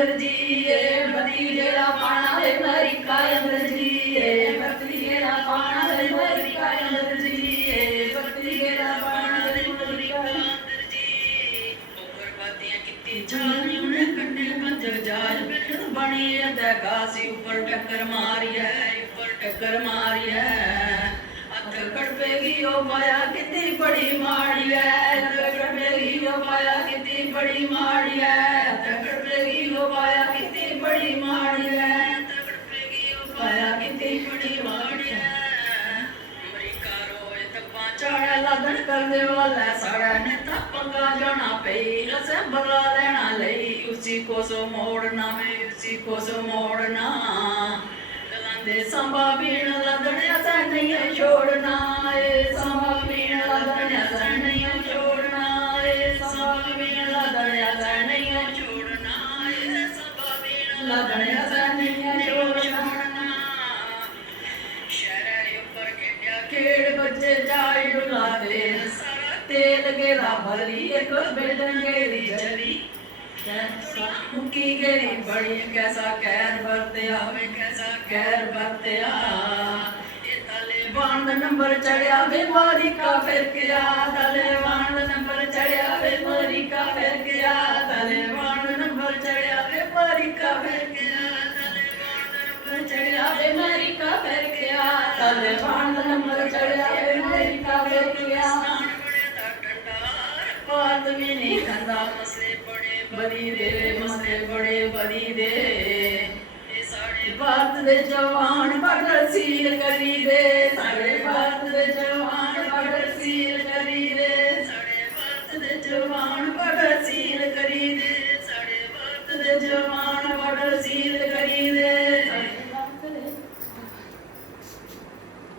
अंदर जी भतीजे दा पाना है अमेरिका अंदर जी भतीजे दा पाना है अमेरिका अंदर जी भतीजे दा पाना है अमेरिका अंदर जी बरबादियां किती जान उन्हें कन्ने मंजर जाज बनी अंदर गासी ऊपर टक्कर मारी है हथ कड़पेगी ओ माया कितनी बड़ी माड़ी है हथ कड़पेगी ओ माया कितनी बड़ी माड़ी है हथ कड़पेगी ओ माया कितनी बड़ी माड़ी है हथ कड़पेगी ओ माया कितनी बड़ी माड़ी है अमरीका रोए तप्पा चाड़ा लादन करने वाला साड़ा ने तप्पा जाना पई रस बदला लेना लई उसी को सो मोड़ना है उसी को सो मोड़ना दे संभा बीण लदनिया सा नहीं छोड़ना संभा बीण लदनिया सा नहीं छोड़ना संभा बीण लदनिया सा नहीं छोड़ना संभा बीण लदनिया सा नहीं छोड़ना शहर ऊपर खेड़ा खेड़ बच्चे जाए डुला दे सारा तेल गेरा भरी एक बेलन गेरी जली मुकी गेरी बड़ी कैसा कहर बरतिया वे कैसा कहर बरतिया तालिबान दा नंबर चढ़िया बीमारी का फिर किया तालिबान दा नंबर चढ़िया बीमारी का फिर किया तालिबान दा नंबर चढ़िया बीमारी का फिर किया तालिबान दा नंबर चढ़िया बीमारी का फिर किया तालिबान दा नंबर चढ़िया बीमारी का फिर किया बात भी नहीं खंदा मसले बड़े बदी दे मसले बड़े बदी दे साढ़े भारत दे जवान बॉर्डर सील करी दे साढ़े भारत दे जवान बॉर्डर सील करी दे साढ़े भारत दे जवान बॉर्डर